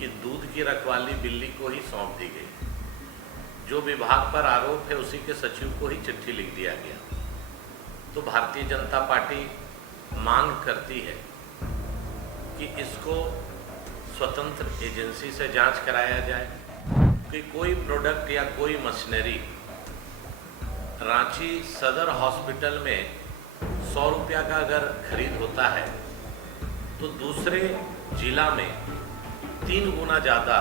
कि दूध की रखवाली बिल्ली को ही सौंप दी गई। जो विभाग पर आरोप है उसी के सचिव को ही चिट्ठी लिख दिया गया। तो भारतीय जनता पार्टी मांग करती है कि इसको स्वतंत्र एजेंसी से जांच कराया जाए कि कोई प्रोडक्ट या कोई मशीनरी रांची सदर हॉस्पिटल में 100 रुपया का अगर खरीद होता है तो दूसरे जिला में 3 गुना ज़्यादा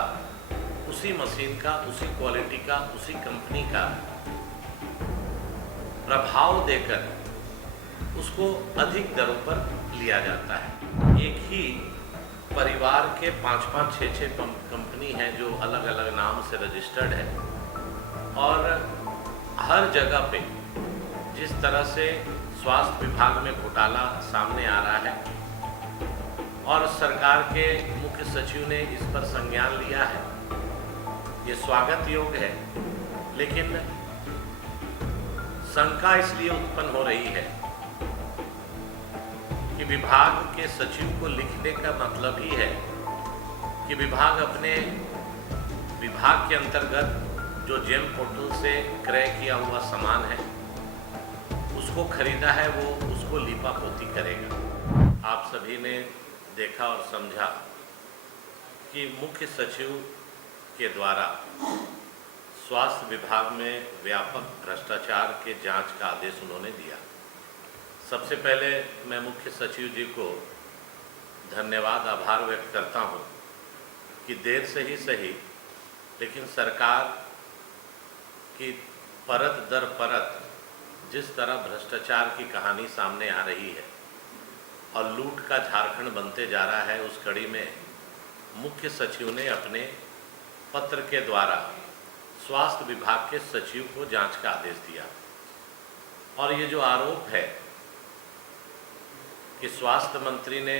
उसी मशीन का, उसी क्वालिटी का, उसी कंपनी का प्रभाव देकर उसको अधिक दरों पर लिया जाता है। एक ही परिवार के 5-5, 6-6 कंपनी हैं जो अलग अलग नाम से रजिस्टर्ड है और हर जगह पे जिस तरह से स्वास्थ्य विभाग में घोटाला सामने आ रहा है और सरकार के मुख्य सचिव ने इस पर संज्ञान लिया है, ये स्वागत योग्य है। लेकिन शंका इसलिए उत्पन्न हो रही है कि विभाग के सचिव को लिखने का मतलब ही है कि विभाग अपने विभाग के अंतर्गत जो जेम पोर्टल से क्रय किया हुआ सामान है उसको खरीदा है, वो उसको लीपापोती करेगा। आप सभी ने देखा और समझा कि मुख्य सचिव के द्वारा स्वास्थ्य विभाग में व्यापक भ्रष्टाचार के जांच का आदेश उन्होंने दिया। सबसे पहले मैं मुख्य सचिव जी को धन्यवाद, आभार व्यक्त करता हूं कि देर से ही सही लेकिन सरकार की परत दर परत जिस तरह भ्रष्टाचार की कहानी सामने आ रही है और लूट का झारखंड बनते जा रहा है, उस कड़ी में मुख्य सचिव ने अपने पत्र के द्वारा स्वास्थ्य विभाग के सचिव को जांच का आदेश दिया। और ये जो आरोप है कि स्वास्थ्य मंत्री ने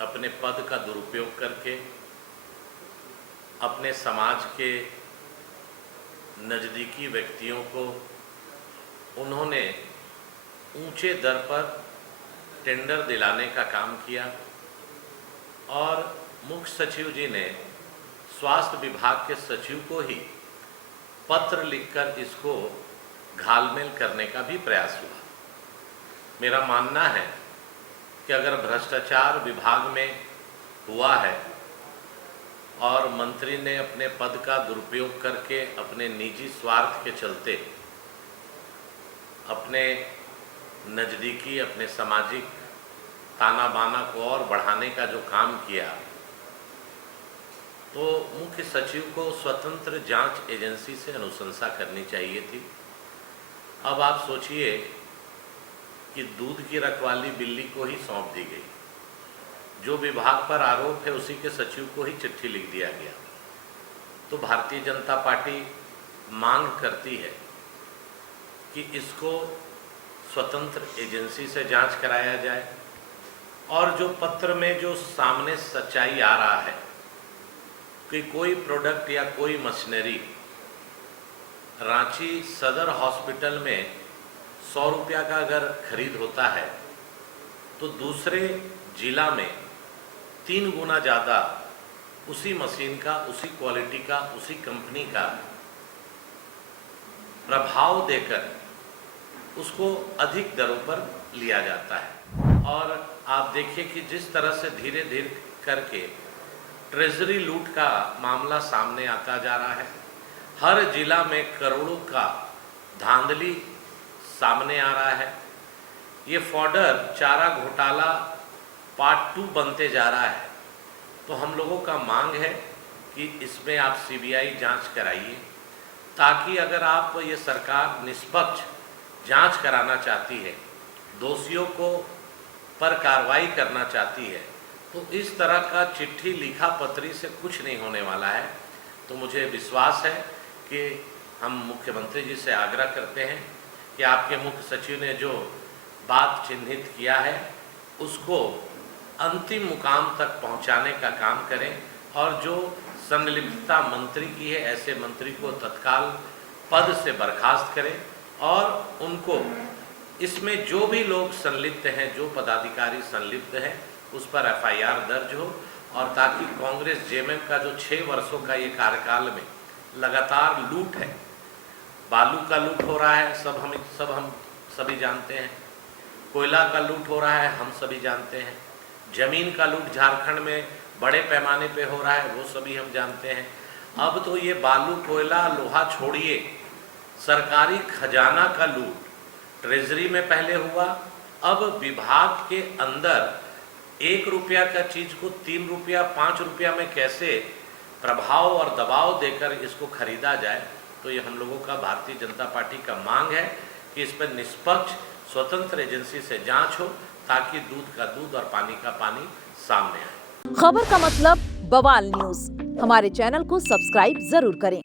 अपने पद का दुरुपयोग करके अपने समाज के नज़दीकी व्यक्तियों को उन्होंने ऊंचे दर पर टेंडर दिलाने का काम किया और मुख्य सचिव जी ने स्वास्थ्य विभाग के सचिव को ही पत्र लिखकर इसको घालमेल करने का भी प्रयास हुआ। मेरा मानना है कि अगर भ्रष्टाचार विभाग में हुआ है और मंत्री ने अपने पद का दुरुपयोग करके अपने निजी स्वार्थ के चलते अपने नज़दीकी, अपने सामाजिक ताना बाना को और बढ़ाने का जो काम किया, तो मुख्य सचिव को स्वतंत्र जांच एजेंसी से अनुशंसा करनी चाहिए थी। अब आप सोचिए कि दूध की रखवाली बिल्ली को ही सौंप दी गई। जो विभाग पर आरोप है उसी के सचिव को ही चिट्ठी लिख दिया गया। तो भारतीय जनता पार्टी मांग करती है कि इसको स्वतंत्र एजेंसी से जांच कराया जाए और जो पत्र में जो सामने सच्चाई आ रहा है कि कोई प्रोडक्ट या कोई मशीनरी रांची सदर हॉस्पिटल में 100 रुपया का अगर खरीद होता है तो दूसरे जिला में 3 गुना ज़्यादा उसी मशीन का, उसी क्वालिटी का, उसी कंपनी का प्रभाव देकर उसको अधिक दरों पर लिया जाता है। और आप देखिए कि जिस तरह से धीरे धीरे करके ट्रेजरी लूट का मामला सामने आता जा रहा है, हर जिला में करोड़ों का धांधली सामने आ रहा है। ये फॉडर चारा घोटाला पार्ट 2 बनते जा रहा है। तो हम लोगों का मांग है कि इसमें आप सीबीआई जांच कराइए, ताकि अगर आप ये सरकार निष्पक्ष जांच कराना चाहती है, दोषियों को पर कार्रवाई करना चाहती है, तो इस तरह का चिट्ठी लिखा पत्री से कुछ नहीं होने वाला है। तो मुझे विश्वास है कि हम मुख्यमंत्री जी से आग्रह करते हैं कि आपके मुख्य सचिव ने जो बात चिन्हित किया है उसको अंतिम मुकाम तक पहुंचाने का काम करें और जो संलिप्तता मंत्री की है, ऐसे मंत्री को तत्काल पद से बर्खास्त करें और उनको इसमें जो भी लोग संलिप्त हैं, जो पदाधिकारी संलिप्त हैं, उस पर एफआईआर दर्ज हो और ताकि कांग्रेस जेएमएम का जो 6 वर्षों का ये कार्यकाल में लगातार लूट है, बालू का लूट हो रहा है, हम सभी जानते हैं, कोयला का लूट हो रहा है, हम सभी जानते हैं, जमीन का लूट झारखंड में बड़े पैमाने पे हो रहा है, वो सभी हम जानते हैं। अब तो ये बालू कोयला लोहा छोड़िए, सरकारी खजाना का लूट ट्रेजरी में पहले हुआ, अब विभाग के अंदर 1 रुपया का चीज को 3 रुपया 5 रुपया में कैसे प्रभाव और दबाव देकर इसको खरीदा जाए। तो ये हम लोगों का भारतीय जनता पार्टी का मांग है कि इस पर निष्पक्ष स्वतंत्र एजेंसी से जांच हो, ताकि दूध का दूध और पानी का पानी सामने आए। खबर का मतलब बवाल न्यूज, हमारे चैनल को सब्सक्राइब जरूर करें।